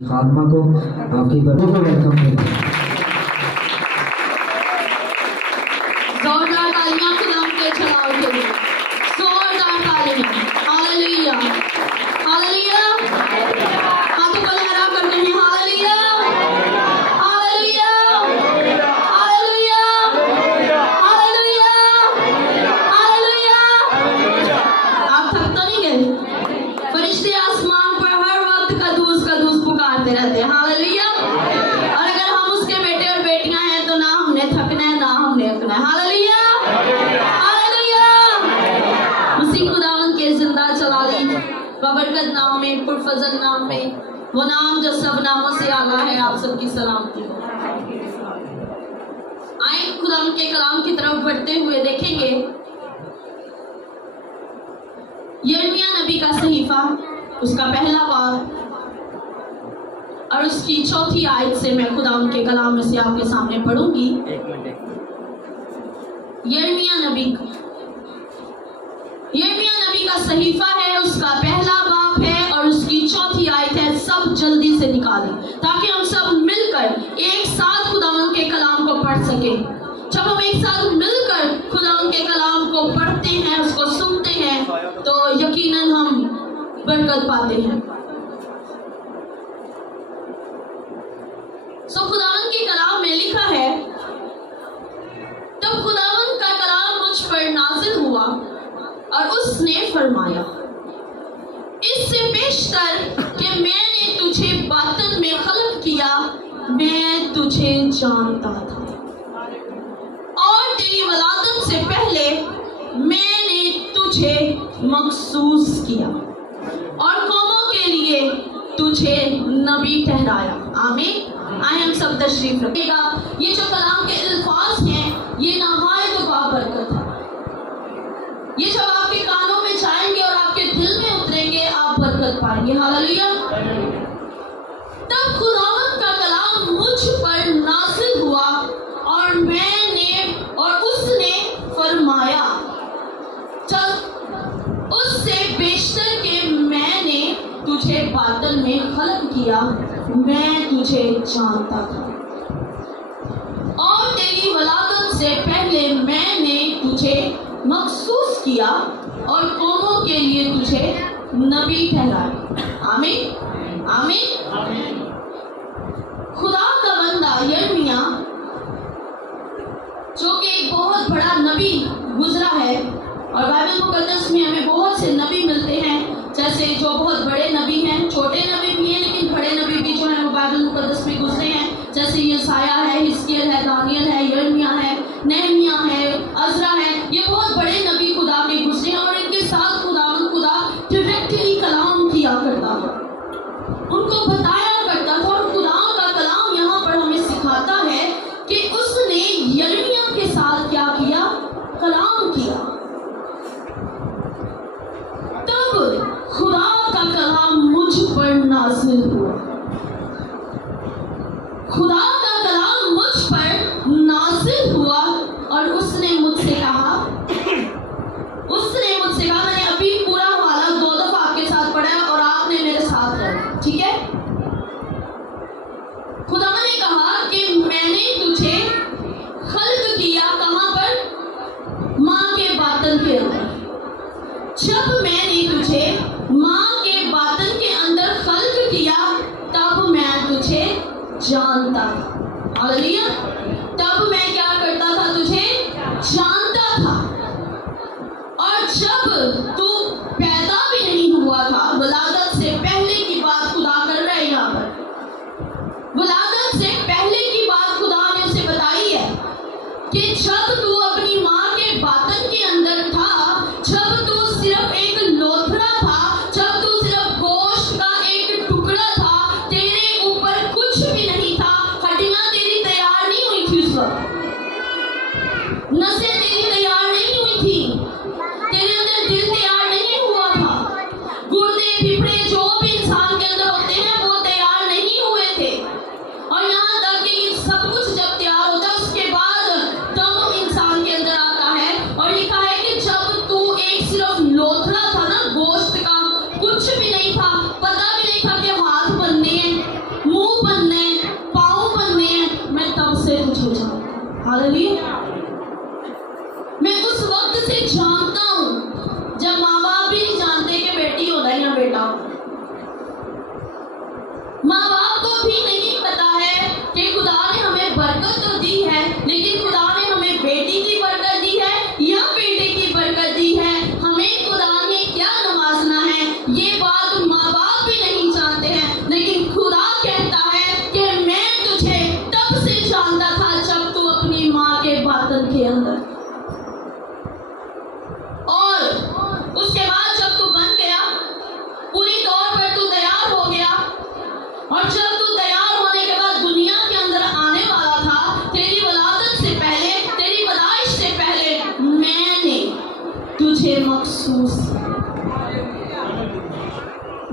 फातिमा को आपकी बच्चों को वेलकम करते हैं। जोरदार तालियां खुदाम के चलाओ के लिए, जोरदार तालियां। हालेलुया हालेलुया, हाथों को लहरा करते हैं। Hallelujah hallelujah hallelujah hallelujah hallelujah. आप थक तो नहीं गए? फरिश्ते आसमान पर हर वक्त कदूस कदूस पुकारते रहते हैं। हालेलुया। और अगर हम उसके बेटे और बेटियां हैं तो ना हमने थकना है ना हमने रुकना है। Hallelujah hallelujah. मसीह खुदावन के जिंदा जलाली बबरकत नाम में, पुरफजल नाम में, वो नाम जो सब नामों से आला है, आप सबकी सलामती हो। आए खुदावन के कलाम की तरफ बढ़ते हुए देखेंगे यिर्मयाह नबी का सहीफा, उसका पहला बाब और उसकी चौथी आयत से मैं खुदावन के कलाम में से आपके सामने पढ़ूंगी। यिर्मयाह नबी का सहीफा है, उसका पहला बाब है और उसकी चौथी आयत है। सब जल्दी से निकालें ताकि हम सब मिलकर एक साथ खुदावन के कलाम को पढ़ सके। जब हम एक साथ मिलकर खुदावन के कलाम को पढ़ते हैं, उसको सुनते हैं, तो यकीनन हम बरकत पाते हैं। खुदावन के कलाम में लिखा है, तब खुदावन का कलाम मुझ पर नाजिल हुआ और उसने फरमाया, इससे पेशतर कि मैंने तुझे बातन में खल्क किया, मैं तुझे जानता था और तेरी वलादत से पहले मैंने तुझे मखसूस किया और कौमों के लिए तुझे नबी ठहराया। आमीन। आए हम सब तशरीफ रखेगा। ये जो कलाम के अल्फाज हैं, ये नहायत बाबरकत है। ये जब आपके कानों में जाएंगे और आपके दिल में उतरेंगे, आप बरकत पाएंगे। हालेलुया। तब खुदावंद का कलाम मुझ पर नाज़िल हुआ और उसने फरमाया, चल उससे बेशतर के मैंने तुझे बातन में खल्क किया, मैं तुझे जानता था और तेरी वलादत से पहले मैंने तुझे मखसूस किया और कौमों के लिए तुझे नबी ठहराया। आमीन आमीन। खुदा का बंदा यिर्मयाह, जो कि एक बहुत बड़ा नबी गुजरा है, और बाइबल मुकद्दस में हमें बहुत से नबी मिलते हैं, जैसे जो बहुत बड़े नबी हैं, छोटे नबी भी हैं, लेकिन बड़े नबी भी जो हैं वो बाइबल मुकद्दस में गुजरे हैं। जैसे यशायाह है, हिजकिय्याह है, दानियल है, यिर्मयाह है, नहमियाह है, अज़रा है। ये बहुत बड़े नबी खुदा के गुजरे हैं और इनके साथ खुदा डायरेक्टली कलाम किया करता था, उनको बताया करता था। और खुदा का कलाम यहाँ पर हमें सिखाता है कि उसने यिर्मयाह के साथ क्या किया? कलाम किया। तब खुदा का कलाम मुझ पर नाज़िल हुआ। खुदा का कलाम मुझ पर नाज़िल हुआ और उसने मुझसे कहा, मैंने अभी पूरा वाला 2 दफा आपके साथ पढ़ा है और आपने मेरे साथ पढ़ा, ठीक है? खुदा ने कहा कि मैंने तुझे खल्क किया, कहां पर? मां के बातन के अंदर। जब मैंने तुझे मां के बातन के अंदर खल्क किया, तब मैं तुझे जानता था। हालेलुया। तब मैं क्या करता था? तुझे जानता था। और जब तू पैदा भी नहीं हुआ था, वलादत से पहले की बात खुदा कर रहा है यहाँ पर। वलादत से पहले की बात खुदा ने उसे बताई है कि जब तू अपनी माँ के बातन के अंदर था, जब तू सिर्फ एक लोथड़ा था, जब तू सिर्फ गोश्त का एक टुकड़ा था, तेरे ऊपर कुछ भी नहीं था, हड्डियां तेरी तैयार नहीं हुई थी उस वक्त।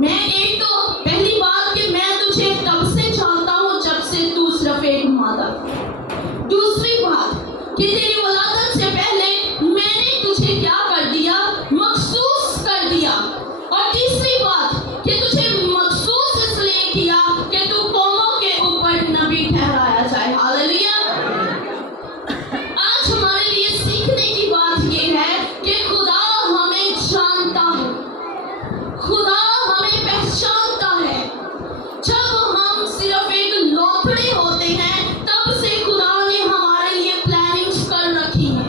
मैं एक तो पहली बात कि मैं तुझे तब से जानता हूँ जब से तू सिर्फ एक मादा था। दूसरी बात कि तेरी वलादत से पहले मैंने तुझे क्या कर दिया, मखसूस कर दिया। और तीसरी बात कि तुझे मखसूस इसलिए किया कि तू कौमों के ऊपर नबी ठहराया जाए। हालेलुया। आज हमारे लिए सीखने की बात यह है कि खुदा हमें जानता है, खुदा हमें पहचानता है। जब हम सिर्फ एक लोथड़े होते हैं तब से खुदा ने हमारे लिए प्लानिंग्स कर रखी है,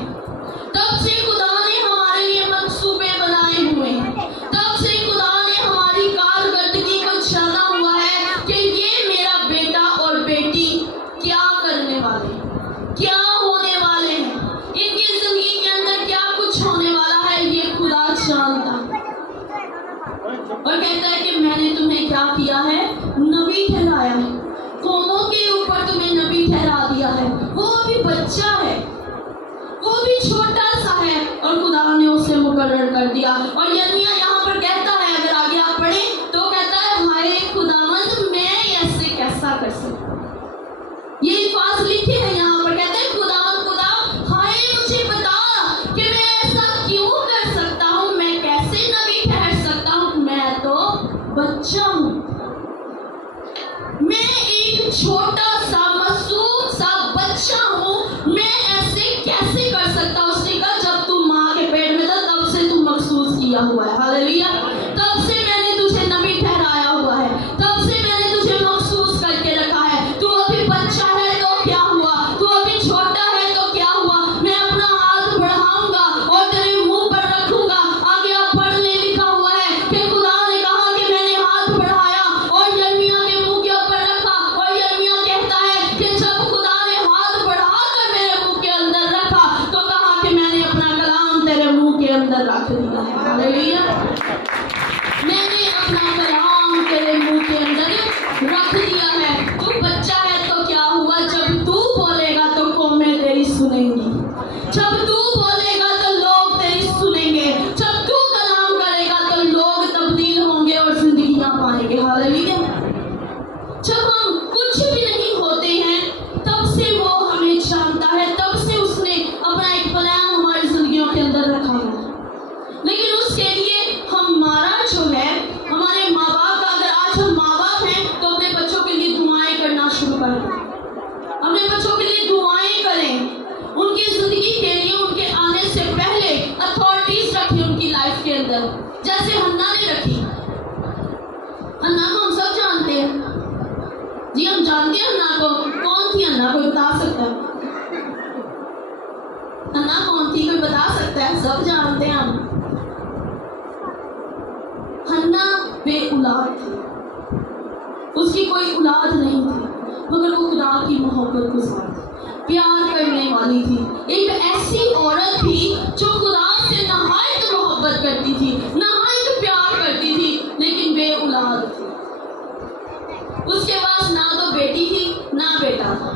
तब से खुदा ने हमारे लिए मंसूबे बनाए हुए हैं, तब से खुदा ने हमारी कारकर्दगी को जाना हुआ है कि ये मेरा बेटा और बेटी क्या करने वाले हैं, क्या होने वाले हैं, इनकी जिंदगी के अंदर क्या कुछ होने वाला है, ये खुदा जानता है। और कहता है कि मैंने तुम्हें क्या किया है, नबी ठहराया है, कौमों के ऊपर तुम्हें नबी ठहरा दिया है। वो अभी बच्चा है, वो भी छोटा सा है और खुदा ने उसे मुकर्रर कर दिया। और यिर्मयाह यहाँ पर कहता है, अगर आगे आप पढ़ें तो कहता है, हाय खुदावंद मैं ऐसे कैसा कर सकता। ये अल्फाज लिखे हैं यहाँ पर, कहते हैं खुदावंद खुदा, हाय मुझे बता कि मैं ऐसा क्यों कर सकता हूँ, मैं कैसे नबी ठहर सकता हूँ, मैं तो बच्चा हूँ, मैं एक छोटा सा मासूम सा बच्चा हूँ, मैं ऐसे कैसे कर सकता हूँ। उसने कहा जब तू माँ के पेट में था तब से तू मखसूस किया हुआ है। हालेलुया। तब से मैंने तुझे नबी ठहराया हुआ है, तब से मैंने तुझे मखसूस करके रखा है। तू अभी बच्चा है तो क्या हुआ, तू अभी छोटा है तो क्या हुआ, मैं अपना हाथ बढ़ाऊंगा और तेरे मुंह पर रखूंगा। आगे आप पढ़ने लिखा हुआ है कि खुदा ने कहा कि मैंने हाथ बढ़ाया और यिर्मयाह के मुंह के ऊपर रखा। और यिर्मयाह कहता है कि जब खुदा ने हाथ बढ़ाकर मेरे मुंह के अंदर रखा तो कहा कि मैंने अपना कलाम तेरे मुंह के अंदर रख दिया है। हालेलुया। मैंने अपना कलाम तेरे मुंह के अंदर रख दिया है। तू बच्चा है तो क्या हुआ, जब तू बोलेगा तो कौमें तेरी सुनेंगी, जब तू बोलेगा तो लोग तेरी सुनेंगे, जब तू कलाम करेगा तो लोग तब्दील होंगे और जिंदगियां पाएंगे। हालेलुया। जब हम कुछ भी नहीं होते हैं तब से वो हमें जानता है, तब से उसने अपना एक प्लान हमारी जिंदगियों के अंदर रखा है। लेकिन उसके लिए हमारा जो है, हमारे माँ बाप का, अगर आज हम माँ बाप हैं तो अपने बच्चों के लिए दुआएं करना शुरू कर दें, अपने बच्चों के लिए दुआएं करें, उनकी जिंदगी के लिए उनके आने से पहले अथॉरिटीज रखें उनकी लाइफ के अंदर, जैसे हन्ना ने रखी। हन्ना को हम सब जानते हैं जी, हम जानते हैं हन्ना को। कौन थी हन्ना, कोई बता सकता है? हन्ना कौन थी, कोई बता सकता है? सब जानते हैं हम। हन्ना बेऔलाद थी, उसकी कोई औलाद नहीं थी, मगर वो खुदा की मोहब्बत के साथ प्यार करने वाली थी। एक ऐसी औरत थी जो खुदा से नहायत मोहब्बत करती थी, नहायत प्यार करती थी, लेकिन बेऔलाद थी। उसके पास ना तो बेटी थी ना बेटा था,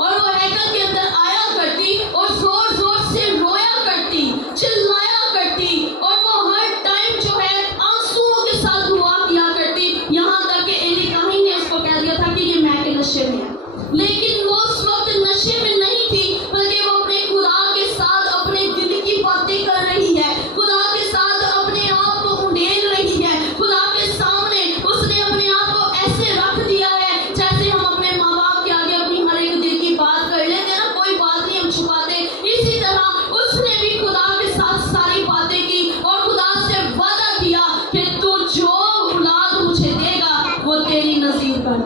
और वो हैकल के अंदर आया करती और जोर जोर से रोया करती, चिल्लाया करती, और वो हर टाइम जो है आंसुओं के साथ दुआ किया करती। यहाँ तक कि एली काहिन ने उसको कह दिया था कि ये मैं के नशे में है, लेकिन वो उस वक्त नशे में नहीं थी, बल्कि वो अपने खुदा के साथ अपने दिल की बातें कर रही है, खुदा के साथ अपने आप को उंडेल रही है, खुदा के सामने उसने अपने आप को ऐसे रख दिया है जैसे हम अपने माँ बाप के आगे अपनी हर एक दिल की बात कर लेते हैं ना, कोई बात नहीं हम छुपाते। इसी तरह उसने भी खुदा के साथ सारी बातें की और खुदा से वादा किया कि तू जो औलाद मुझे देगा वो तेरी नजीर कर,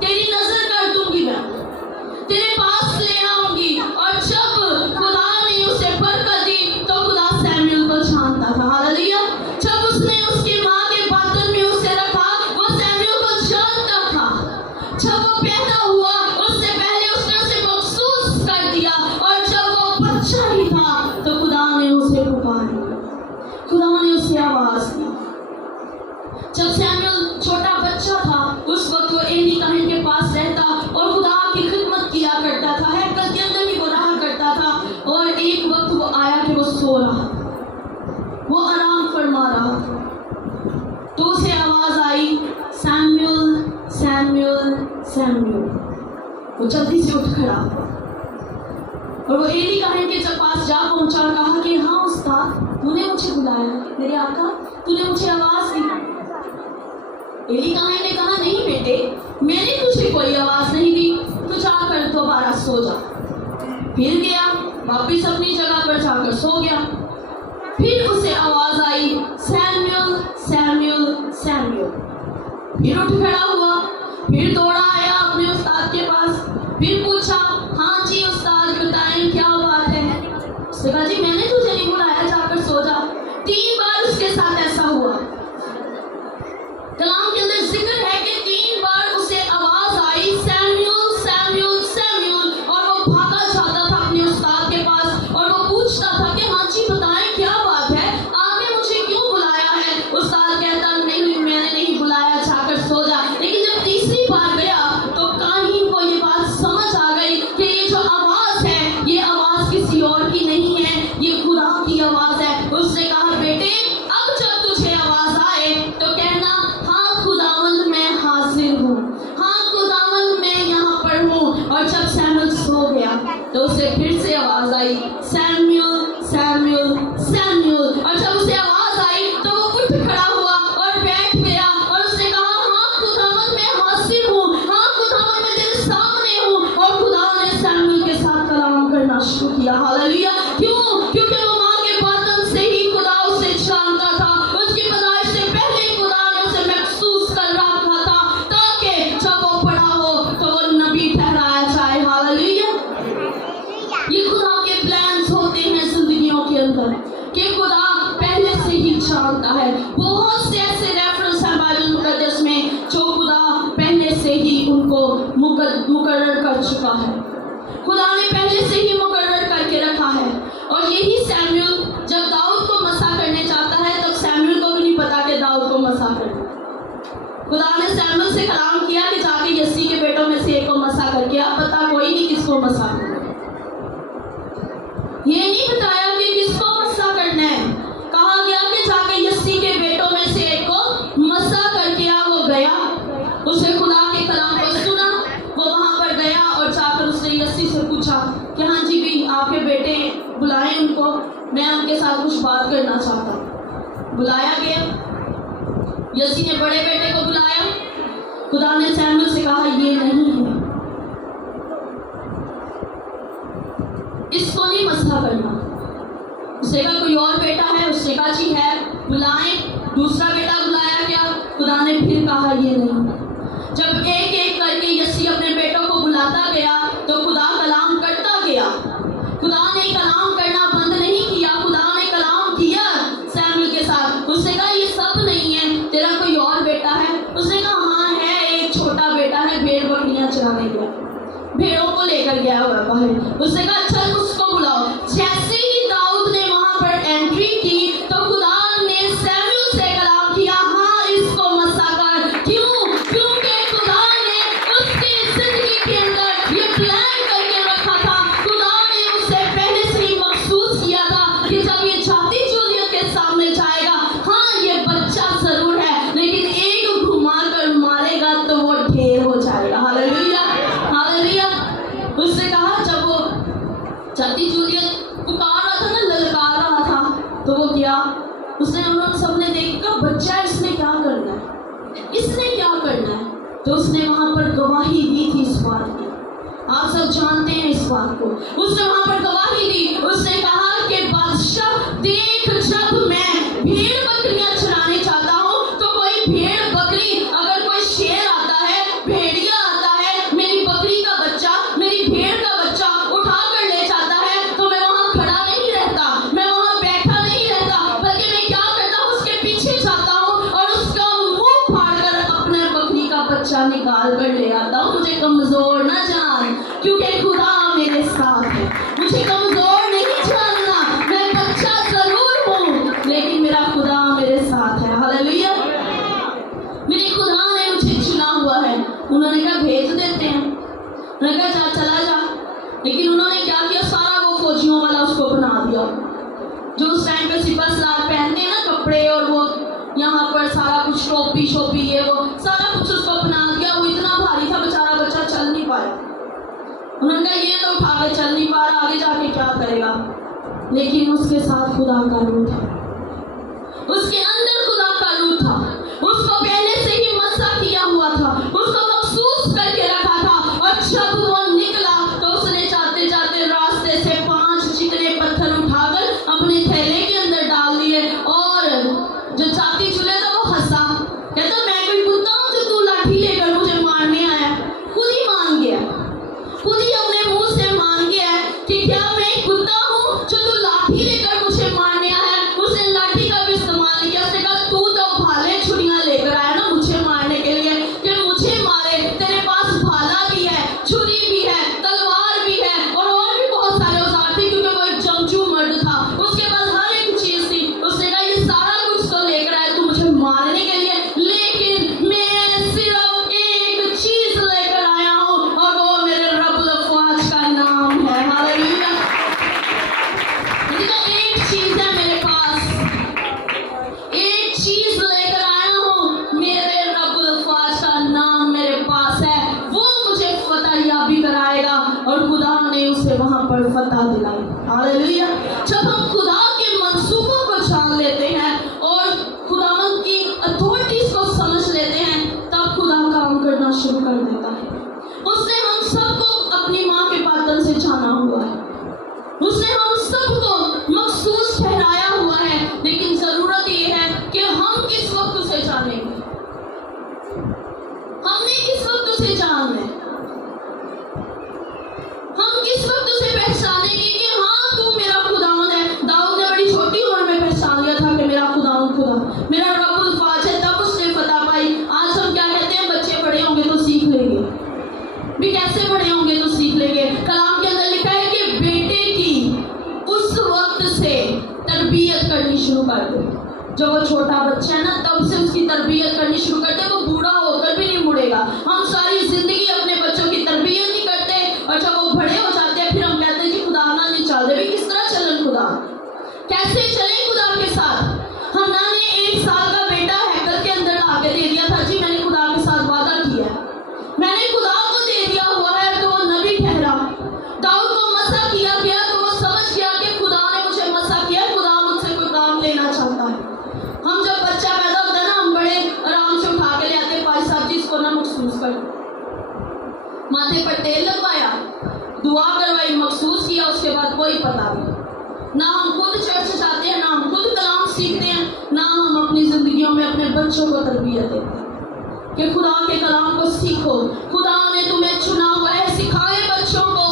तेरी नजर कर दूंगी, मैं तेरे पास ले आऊंगी। और जब खुदा ने उसे बरकत दी तो खुदा सैमुएल को जानता था। हालेलुया। जब उसने उसकी माँ के बर्तन में उसे रखा, वो सैमुएल को जानता था। जब वो पैदा हुआ उससे पहले उसने उसे मखसूस कर दिया, और जब वो बच्चा ही था तो खुदा ने उसे पुकारा, खुदा ने उसे आवाज दी। जब सैमुएल छोटा बच्चा था उस वक्त वो एली काहिन के पास रहता और खुदा की खिदमत किया करता था, हैकल के अंदर ही वो रहा करता था। और एक वक्त वो आया कि वो सो रहा, वो आराम फरमा रहा था, तो सैमुएल। वो जल्दी से उठ खड़ा हुआ और वो एली काहन के पास जा पहुंचा और कहा कि हाँ उस्ताद, तूने मुझे बुलाया, मेरे आका तूने मुझे आवाज दी। एली काहन ने कहा नहीं बेटे, मैंने तुझे कोई आवाज नहीं दी, तू जाकर दोबारा सो जा। फिर गया, वापिस अपनी जगह पर जाकर सो गया। फिर उसे आवाज आई सैमुएल सैमुएल सैमुएल। फिर उठ खड़ा हुआ, फिर दौड़ा आया अपने उस्ताद के पास, फिर पूछा हाँ जी उस्ताद बताएं क्या बात है। उसने कहा जी मैंने तुझे नहीं बुलाया, जाकर सो जा। 3 बार उसके साथ ऐसा हुआ। कलाम के अंदर जिक्र है कि 3 बार उसे आवाज आई सैमुएल सैमुएल सैमुएल, और वो भागा जाता था अपने उस्ताद के पास और वो पूछता था कि हाँ जी बताएं क्या बात है, आपने मुझे क्यों बुलाया है। उस्ताद कहता नहीं मैंने नहीं बुलाया, जाकर सो जा। लेकिन जब तीसरी बार गया तो काहीन को ये बात समझ आ गई कि ये जो आवाज है ये आवाज किसी और की नहीं है, ये खुदा की आवाज है। उसने कहा बेटे अब जब तुझे आवाज आए तो कहना हाँ खुदावंद मैं हाजिर हूँ, हाँ खुदावंद मैं यहाँ पर हूँ। और जब सैमुएल सो गया तो उसे फिर से आवाज आई सैमुएल सैमुएल सैमुएल। और जब उसे आवाज आई तो वो उठ खड़ा हुआ और बैठ गया और उसने कहा हाँ खुदावंद मैं हाजिर हूँ, हाँ खुदावंद मैं तेरे सामने हूँ। और खुदा ने सैमुएल के साथ कलाम करना शुरू किया। हालेलुया। क्यों? क्योंकि वो माँ के बर्तन से ही खुदा उसे जानता था, उसकी पैदाइश से पहले खुदा ने उसे महसूस कर रखा था ताकि जब वो बड़ा हो तो वो नबी ठहराया जाए। हालेलुया। ये खुदा के प्लान्स होते हैं जिंदगियों के अंदर कि खुदा पहले से ही जानता है। बहुत से ऐसे रेफरेंस हैं बाइबल मुकद्दस में जो खुदा पहले से ही उनको मुकर्रर कर चुका है, खुदा ने पहले से ही मुकर्रर करके रखा है। और यही सैमुएल जब दाऊद को मसा करने चाहता है तब सैमुएल को भी नहीं पता कि दाऊद को मसा करना। खुदा ने सैमुएल से कलाम किया कि जाके यसी के बेटों में से एक को मसा करके, अब पता कोई नहीं किसको मसा करना। ये नहीं बताया कि किसको मसा करना है, कहा गया कि जाके यसी के बेटों में से एक को मसा करके आ। वो गया, उसने खुदा के कलाम को सुना, वो वहां पर गया और जाकर उसने यसी से पूछा कि हाँ जी भी आपके बेटे बुलाए उनको, मैं उनके साथ कुछ बात करना चाहता हूँ। बुलाया गया, यसी ने बड़े बेटे को बुलाया। खुदा ने सैमुएल से कहा ये नहीं है, इसको नहीं मसला करना। उसने कहा कोई और बेटा है, उसने कहा जी है, बुलाएं। दूसरा बेटा बुलाया गया, खुदा ने फिर कहा ये नहीं। जब एक एक करके यसी अपने बेटों को बुलाता गया तो खुदा कलाम करता गया। खुदा ने कलाम करना बंद नहीं किया, खुदा ने कलाम किया सैमुएल के साथ। उसने कहा ये सब नहीं है, तेरा कोई और बेटा है। उसने कहा हाँ है, एक छोटा बेटा है, भेड़ बकरियां चराने गया, भेड़ों को लेकर गया हुआ बाहर। उसने कहा चल उसको बुलाओ। जैसे ही दाऊद ने वहां पर एंट्री की तो खुदा ने सैमुएल से कलाम किया हाँ इसको मसा कर। क्यों? क्योंकि खुदा ने उसकी जिंदगी के अंदर ये प्लान करके रखा था। खुदा ने उसे पहले से ही महसूस किया था कि जब ये जाति जूलियत के सामने जाएगा, हाँ ये बच्चा जरूर है लेकिन एक घुमा कर मारेगा तो वो ढेर हो जाएगा। Hallelujah hallelujah. उसने कहा जब वो जाति जूलियत पुकार रहा था ना, ललकार रहा था, तो वो क्या, उसने उन्होंने सबने देखा बच्चा इसने क्या करना है, इसने क्या करना है। तो उसने वहां पर गवाही दी थी इस बात की, आप सब जानते हैं इस बात को। उसने वहां पर गवाही दी, उसने कहा कि बादशाह देख जब मैं भेड़ बकरियां चराने चाहता हूँ तो कोई भेड़ बकरी, अगर कोई शेर आता है, भेड़िया आता है, मेरी बकरी का बच्चा, मेरी भेड़ का बच्चा उठा कर ले जाता है तो मैं वहां खड़ा नहीं रहता, मैं वहां बैठा नहीं रहता, बल्कि मैं क्या करता हूँ उसके पीछे जाता हूँ और उसका मुंह फाड़ कर अपने बकरी का बच्चा निकाल कर ले आता हूँ। मुझे कमजोर न जान क्योंकि खुदा मेरे साथ है, मुझे कमजोर नहीं जानना, मैं बच्चा जरूर हूँ लेकिन मेरा खुदा मेरे साथ है। हालेलुया। मेरे खुदा ने मुझे चुना हुआ है। उन्होंने कहा भेज देते हैं, उन्होंने कहा जा चला जा। लेकिन उन्होंने क्या किया, सारा वो फौजियों वाला उसको बना दिया, जो उस टाइम पे सिपहसालार पहनते हैं ना कपड़े, और वो यहाँ पर सारा कुछ टोपी शोपी ये वो सारा कुछ उसको बना दिया। वो इतना भारी था बेचारा बच्चा, उन्होंने कहा ये तो उठा के चल नहीं पा रहा, आगे जाके क्या करेगा। लेकिन उसके साथ खुदा का रूह था, उसके अंदर खुदा का रूह था, उसको पहले से ही मसा किया हुआ था, उसको महसूस करके रखा था। और जब वो निकला तो उसने जाते जाते रास्ते से 5 चिकने पत्थर उठाकर अपने थैले के अंदर डाल दिए। और जो जाती चुले था वो हंसा, कहता मैं कोई कुत्ता हूँ जो तू लाठी लेकर मुझे मारने आया। खुद ही मान गया, खुद ही अपने मुंह से मान गया है कि क्या मैं एक कुत्ता हूँ जो तू लाठी लेकर मुझे मारने आया। उसने लाठी का भी इस्तेमाल किया, उसने कहा तू तो भाले छुरियां लेकर आया ना मुझे मारने के लिए, कि मुझे मारे। तेरे पास भाला भी है, छुरी भी है, तलवार भी है और भी बहुत सारे औजार थे, क्योंकि वो एक जंगजू मर्द था, उसके पास हर एक चीज थी। उसने कहा ये सारा कुछ तो लेकर आया तू मुझे मारने के लिए, लेकिन मैं सिर्फ एक चीज लेकर आया हूँ और वो मेरे रब्बुल अफ़वाज का नाम है। हालेलुया। एक चीज है मेरे पास, एक चीज लेकर आया हूँ, मेरे रब्बुल अफ़वाज का नाम मेरे पास है, वो मुझे फतह याबी कराएगा। और खुदा ने उसे वहां पर फतह दिलाई। हालेलुया। जब हम खुदा के मंसूबों को जान लेते हैं और खुदावंद की अथॉरिटीज को समझ लेते हैं, तब खुदा काम करना शुरू कर देता है। उसने हम सबको अपनी माँ के बातन से जाना हुआ है, उसने हम सबको मखसूस ठहराया हुआ है, लेकिन जरूरत यह है कि हम किस वक्त उसे जानेंगे। हमने किस वक्त उसे जानना है, हम किस वक्त उसे पहचानेंगे कि हाँ तू मेरा खुदावंद है। दाऊद ने बड़ी छोटी उम्र में पहचान लिया था कि मेरा खुदावंद खुदा मेरा रब्बुल अफ़वाज है, तब उसने फतह पाई। आज हम क्या कहते हैं, बच्चे बड़े होंगे तो सीख लेंगे। भी कैसे बड़े होंगे तो सीख लेंगे। कलाम के अंदर लिखा है कि बेटे की उस वक्त से तरबियत करनी शुरू कर दो। जब वो छोटा बच्चा है ना, तब से उसकी तरबियत करनी शुरू करते, वो बूढ़ा होकर भी नहीं मुड़ेगा। हम सारी जिंदगी अपने बच्चों की तरबियत नहीं करते, और जब वो बड़े हो जाते हैं फिर हम कहते हैं कि खुदा ना नहीं चल रहे। किस तरह चलन खुदा, कैसे चले खुदा के साथ। हमना ने 1 साल का बेटा हैकल के अंदर ला के दे दिया था, जी मैंने खुदा के साथ वादा किया, मैंने खुदा को दे दिया हुआ है, तो वो नबी ठहरा। दाऊद को मसा किया गया तो वो समझ गया कि खुदा ने मुझे मसा किया, खुदा मुझसे कोई काम लेना चाहता है। हम जब बच्चा पैदा होता है ना, हम बड़े आराम से उठा के ले आते, भाई साहब जी इसको ना महसूस कर, माथे पर तेल लगवाया, दुआ करवाई, महसूस किया, उसके बाद कोई पता नहीं। ना हम खुद चर्च जाते हैं, ना हम खुद कलाम सीखते हैं, ना हम अपनी जिंदगियों में अपने बच्चों को तरबियत देते हैं कि खुदा के कलाम को सीखो। खुदा ने तुम्हें चुना हुआ है, सिखाए बच्चों को।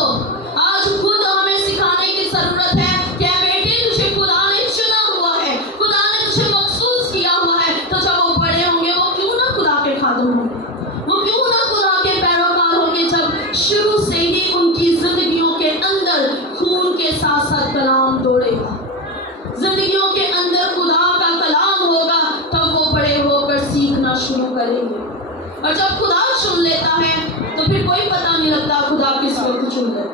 आज खुद हमें सिखाने की जरूरत है। क्या बेटे तुझे खुदा ने चुना हुआ है, खुदा ने तुझे महसूस किया हुआ है, तो जब वो बड़े होंगे वो क्यों ना खुदा के खादिम होंगे, वो क्यों ना खुदा के पैरोकार होंगे, जब शुरू से ही उनकी जिंदगियों के अंदर खून के साथ साथ कलाम दौड़ेगा, जिंदगियों के अंदर खुदा का कलाम होगा, तब वो बड़े होकर सीखना शुरू करेंगे। और जब खुदा चुन लेता है तो फिर कोई पता नहीं लगता खुदा किस वक्त चुन लेता है।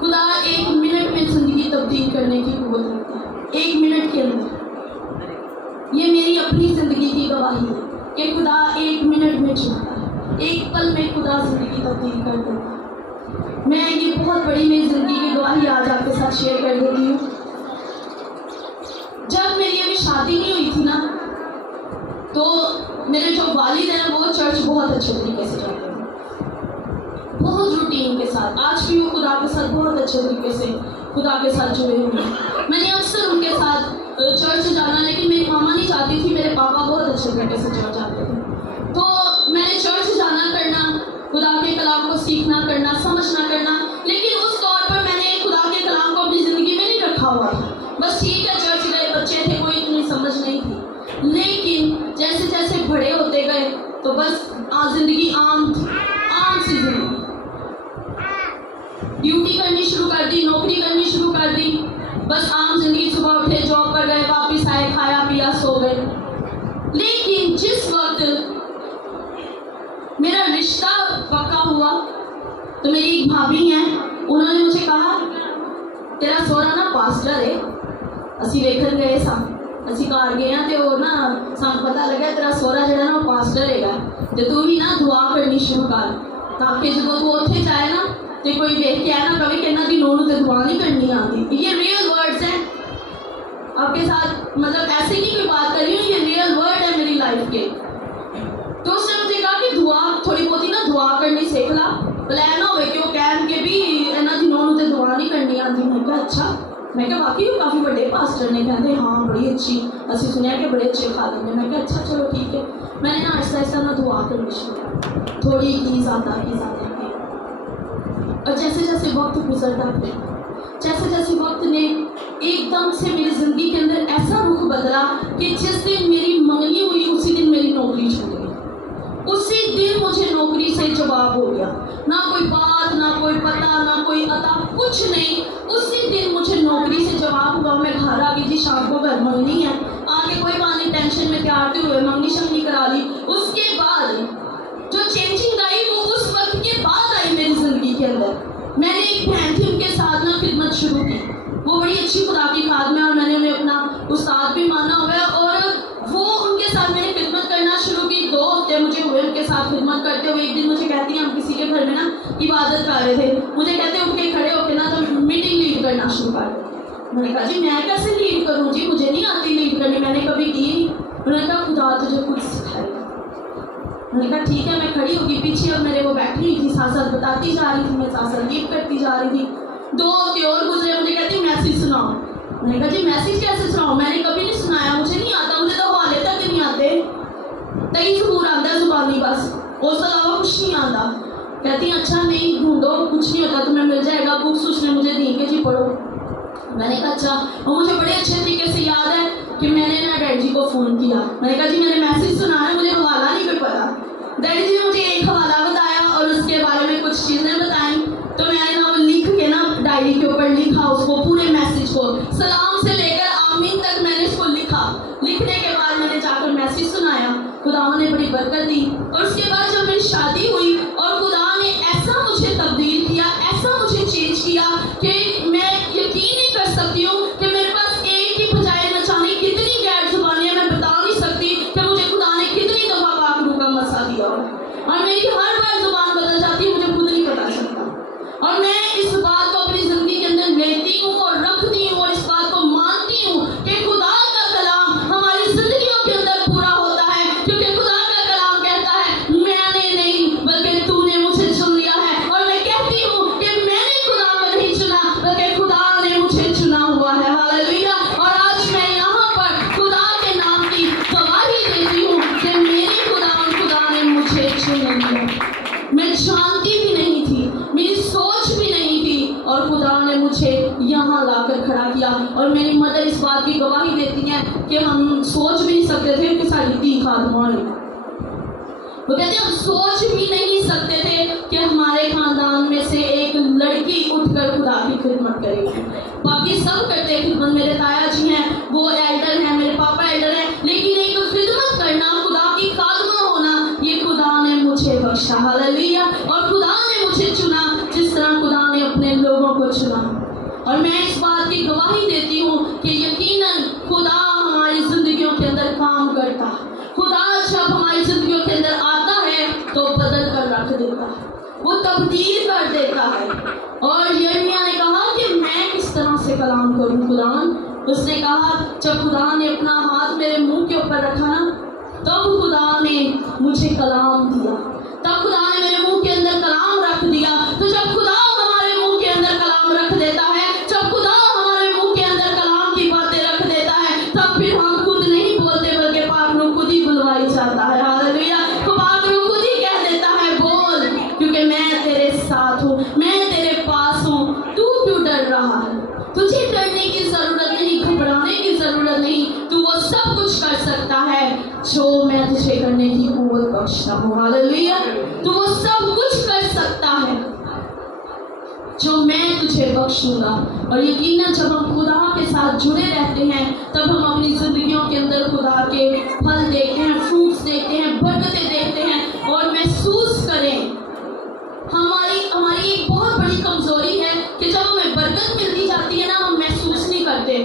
खुदा 1 मिनट में जिंदगी तब्दील करने की कुव्वत रखता है, 1 मिनट के अंदर। ये मेरी अपनी जिंदगी की गवाही है कि खुदा 1 मिनट में चुनता है, 1 पल में खुदा जिंदगी तब्दील कर देता है। मैं ये बहुत बड़ी मेरी जिंदगी की गवाही आज आपके साथ शेयर कर देती हूँ। जब मेरी अभी शादी नहीं हुई थी ना, तो मेरे जो वालिद हैं वो चर्च बहुत अच्छे तरीके से जाते हैं, बहुत रूटीन के साथ। आज भी वो खुदा के साथ बहुत अच्छे तरीके से खुदा के साथ जुड़े हुए हैं। मैंने अक्सर उनके साथ चर्च जाना, लेकिन मेरी मामा नहीं चाहती थी, मेरे पापा बहुत अच्छे तरीके से चर्च जाते थे। तो मैंने चर्च जाना करना, खुदा के कलाम को सीखना करना, समझना करना, लेकिन उस तौर पर मैंने खुदा के कलाम को अपनी ज़िंदगी में नहीं रखा हुआ था। बस ठीक है, चर्च गए, बच्चे थे, कोई इतनी समझ नहीं थी। लेकिन जैसे जैसे बड़े होते गए तो बस ज़िंदगी आम सी जिंदगी, ड्यूटी करनी शुरू कर दी, नौकरी करनी शुरू कर दी, बस आम जिंदगी। सुबह उठे, जॉब पर गए, वापिस आए, खाया पिया, सो गए। लेकिन जिस वक्त मेरा रिश्ता पक्का हुआ तो मेरी एक भाभी हैं, उन्होंने मुझे कहा तेरा सोहरा ना पास्टर है, असी वेखन गए सा, असी घर गए हैं तो ना सानू पता लगा तेरा सोहरा जो ना पास्टर है, तो तू भी ना दुआ करनी शुरू कर। ताकि जो तू उत्थे जाए ना तो कोई देख के आए ना कभी कहना कि नोनू तो दुआ नहीं करनी आती। ये रियल वर्ड्स हैं आपके साथ, मतलब ऐसे नहीं कोई बात कर रही हूँ, ये रियल वर्ड है मेरी लाइफ के। तो उसने मुझे कहा कि दुआ थोड़ी बहुत ही ना दुआ करनी सीख ला, भला ना हो कि वो कह के भी इन्हों की नोनू तो दुआ नहीं करनी आती। मैं कहा अच्छा, मैं कहा वाकई वो काफ़ी बड़े पास्टर ने, कहते हाँ बड़ी अच्छी, असं सुनिया कि बड़े अच्छे खाते हैं। मैं कहा अच्छा चलो ठीक है। मैंने ना आहिस्ता आहिस्ता ना दुआ करनी शुरू की, थोड़ी की ज़्यादा की। और जैसे जैसे वक्त गुजरता गया, जैसे जैसे वक्त ने एकदम से मेरी ज़िंदगी के अंदर ऐसा रुख बदला कि जिस दिन मेरी मंगनी हुई उसी दिन मेरी नौकरी छूट गई। उसी दिन मुझे नौकरी से जवाब हो गया, ना कोई बात, ना कोई पता, ना कोई अता, कुछ नहीं। उसी दिन मुझे नौकरी से जवाब हुआ। मैं घर आ गई थी, शाम को घर मंगनी है, आगे कोई बात नहीं, टेंशन में तैयार हुए मंगनी शंगनी करा ली। उसके बाद जो चेंजिंग आई वो उस वक्त के बाद आई मेरी ज़िंदगी के अंदर। मैंने एक बहन थी, उनके साथ ना खिदमत शुरू की, वो बड़ी अच्छी खुदा की खाद में, और मैंने उन्हें अपना उस्ताद भी माना हुआ है। और वो उनके साथ मैंने खिदमत करना शुरू की। 2 हफ्ते मुझे हुए उनके साथ खिदमत करते हुए। एक दिन मुझे कहती हैं, हम किसी के घर में ना इबादत कर रहे थे, मुझे कहते हैं उठ के खड़े होकर ना तो मीटिंग लीड करना शुरू कर दो। मैंने कहा जी मैं कैसे लीड करूँ जी, मुझे नहीं आती लीड करनी, मैंने कभी की नहीं। उन्होंने कहा खुदा तुझे कुछ सिखाएगा। मैंने कहा ठीक है। मैं खड़ी होगी पीछे, अब मेरे वो बैठी हुई थी, साथ साथ बताती जा रही थी, मैं साथ साथ लीड करती जा रही थी। 2 हफ्ते और गुजरे, मुझे कहती मैसेज सुनाओ। मैंने कहा जी मैसेज कैसे सुनाओ, मैंने कभी नहीं सुनाया, मुझे नहीं आता, मुझे तो हवाले तक नहीं आते, तई ज़बूर आता जुबानी बस, उसके अलावा कुछ नहीं आता। कहती अच्छा नहीं ढूंढो, कुछ नहीं होता, तुम्हें मिल जाएगा बुक्स, उसने मुझे दी कि जी पढ़ो। मैंने कहा अच्छा। और मुझे बड़े अच्छे तरीके से याद है कि मैंने ना डैडी जी को फ़ोन किया। मैंने कहा जी मैंने मैसेज सुना है, मुझे हवाला नहीं कोई पता। डैडी जी ने मुझे एक हवाला बताया और उसके बारे में कुछ चीज़ें बताई, तो मैंने ना वो लिख के ना डायरी के ऊपर लिखा उसको, पूरे मैसेज को, सलाम से लेकर आमीन तक मैंने इसको लिखा। लिखने के बाद मैंने जाकर मैसेज सुनाया, खुदा ने बड़ी बरकत दी। और उसके बाद जब मेरी शादी हुई और खुदा ने ऐसा मुझे तब्दील किया, ऐसा मुझे चेंज किया कि मैं यकीन नहीं कर सकती हूँ कि मेरे पास एक की बजाय न जाने कितनी गैर जुबानियाँ, मैं बता नहीं सकती कि मुझे खुदा ने कितनी दफ़ा पाक रूह का मसा दिया और मेरी हर बार जुबान बदल जाती है, मुझे खुद नहीं पता चलता। और मैं इस बात को अपनी ज़िंदगी के अंदर लेती हूँ और रखती हूँ और इस बात को मानती हूँ कि खुदा का कलाम हमारी ज़िंदगियों के अंदर पूरा होता है, क्योंकि खुदा का कलाम कहता है मैंने नहीं बल्कि तूने मुझे चुन लिया है। और मैं कहती हूँ कि मैंने खुदा को नहीं चुना बल्कि खुदा ने मुझे चुना हुआ है। हालेलुया। और आज मैं यहाँ पर खुदा के नाम की गवाही देती हूँ कि मेरे खुदा ने मुझे चुन लिया। मैं जानती भी नहीं थी, मेरी सोच भी नहीं थी, और खुदा ने मुझे यहाँ लाकर खड़ा किया। और मेरी मदर इस बात की गवाही देती हैं कि हम सोच भी नहीं सकते थे कि साड़ी धी खादमा है। वो कहते हैं हम सोच भी नहीं सकते थे कि हमारे खानदान में से एक लड़की उठकर खुदा की खिदमत करेगी। बाकी सब करते हैं खिदमत, मेरे ताया जी हैं वो एल्डर हैं, मेरे पापा एल्डर हैं, लेकिन एक खिदमत करना, खुदा की खादमा होना, ये खुदा ने मुझे बख्शा। हालेलुया। और खुदा ने मुझे चुना जिस तरह खुदा ने अपने लोगों को चुना। और मैं इस बात की गवाही देती हूँ कि यकीनन खुदा हमारी जिंदगियों के अंदर काम करता है। खुदा जब हमारी जिंदगियों के अंदर आता है तो बदल कर रख देता है, वो तब्दील कर देता है। और यिर्मयाह ने कहा कि मैं किस तरह से कलाम करूँ खुदा। उसने कहा जब खुदा ने अपना हाथ मेरे मुंह के ऊपर रखा ना, तब खुदा ने मुझे कलाम दिया, तब खुदा ने मेरे मुंह के अंदर कलाम रख दिया। तो जब खुदा हमारे मुंह के अंदर कलाम रख देता है, जब खुदा हमारे मुंह के अंदर कलाम की बातें रख देता है, तब फिर हम खुद नहीं बोलते बल्कि पाक रूह खुद ही बुलवाई जाता है। हालेलुया। तो पाक रूह खुद ही कह देता है बोल, क्योंकि मैं तेरे साथ हूँ, मैं तेरे पास हूँ, तू क्यों डर रहा है? तुझे डरने की जरूरत नहीं, घबराने की जरूरत नहीं, तू वो सब कुछ कर सकता है जो मैं तुझे करने की कुव्वत बख्शता हूँ। हालेलुया। तू वो सब कुछ कर सकता है जो मैं तुझे बख्शूंगा। और यकीनन जब हम खुदा के साथ जुड़े रहते हैं तब हम अपनी जिंदगियों के अंदर खुदा के फल देखते हैं, फ्रूट्स देखते हैं, बरकतें देखते हैं और महसूस करें। हमारी एक बहुत बड़ी कमजोरी है कि जब हमें बरकत मिलती जाती है ना, हम महसूस नहीं करते।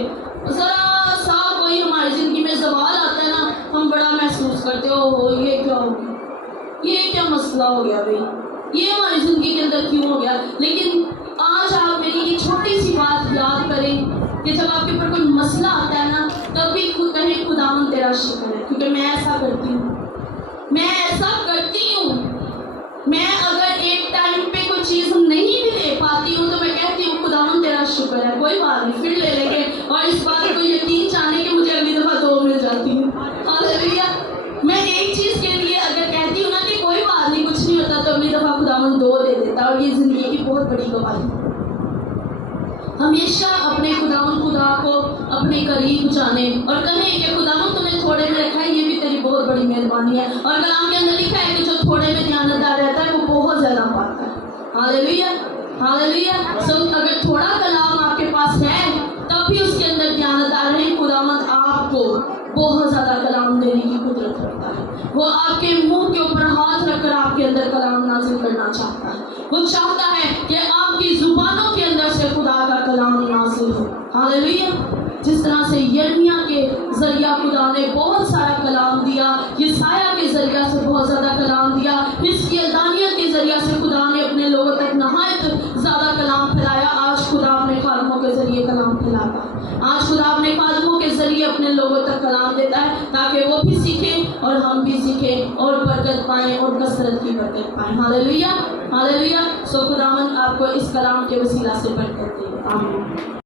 जरा सा कोई हमारी जिंदगी में सवाल आता है ना, हम बड़ा महसूस करते हो ये क्या हो गया, ये क्या मसला हो गया भाई, ये हमारी जिंदगी के अंदर क्यों हो गया। लेकिन आज आप मेरी ये छोटी सी बात याद करें कि जब आपके ऊपर कोई मसला आता है ना, तब भी खुद कहें खुदावन तेरा शुक्र है, क्योंकि मैं ऐसा करती हूँ, मैं ऐसा करती हूँ। मैं अगर एक टाइम पे कोई चीज़ नहीं भी ले पाती हूँ तो मैं कहती हूँ खुदावन तेरा शुक्र है, कोई बात नहीं, फिर ले लेंगे। और इस बात को यकीन जाने कि मुझे अगली दफ़ा 2 मिल जाती है। हालेलुया। मैं एक चीज़ के लिए अगर कहती हूँ ना कि कोई बात नहीं, कुछ नहीं होता, तो अगली दफ़ा खुदावन 2 दे देता। और ये ज़िंदगी की बहुत बड़ी गवाही। हमेशा अपने खुदा को अपने करीब जाने और कहें कि खुदावन तुमने थोड़े में रखा है, ये भी तेरी बहुत बड़ी मेहरबानी है। और कलाम के अंदर लिखा है कि जो थोड़े में ध्यानदार रहता है वो बहुत ज़्यादा पाता है। Hallelujah, hallelujah. सो अगर थोड़ा कलाम आपके पास है तब भी उसके अंदर ध्यानदार रहें। खुदावंद आपको बहुत ज़्यादा कलाम देने की कुदरत रखता है। वो आपके मुंह के ऊपर हाथ रखकर आपके अंदर कलाम नाजिल करना चाहता है। वो चाहता है कि आपकी जुबानों के अंदर से खुदा का कलाम नाजिल हो। हालेलुया। जिस तरह से यिर्मयाह के जरिया खुदा ने बहुत सारा कलाम दिया, यशायाह के जरिया से बहुत ज़्यादा कलाम दिया, हिजकिय्याह दानिय्येल के जरिया से खुदा ने अपने लोगों तक नहायत ज़्यादा कलाम फैलाया। आज खुदा अपने खादमों के जरिए कलाम फैलाता है। आज खुदा अपने खादमों के जरिए अपने लोगों तक कलाम देता है ताकि वो भी सीखें और हम भी सीखें और बरकत पाएँ और कसरत की बरकत पाएँ। Hallelujah, hallelujah. सो खुदावंद आपको इस कलाम के वसीला से बरकत दे। आमीन।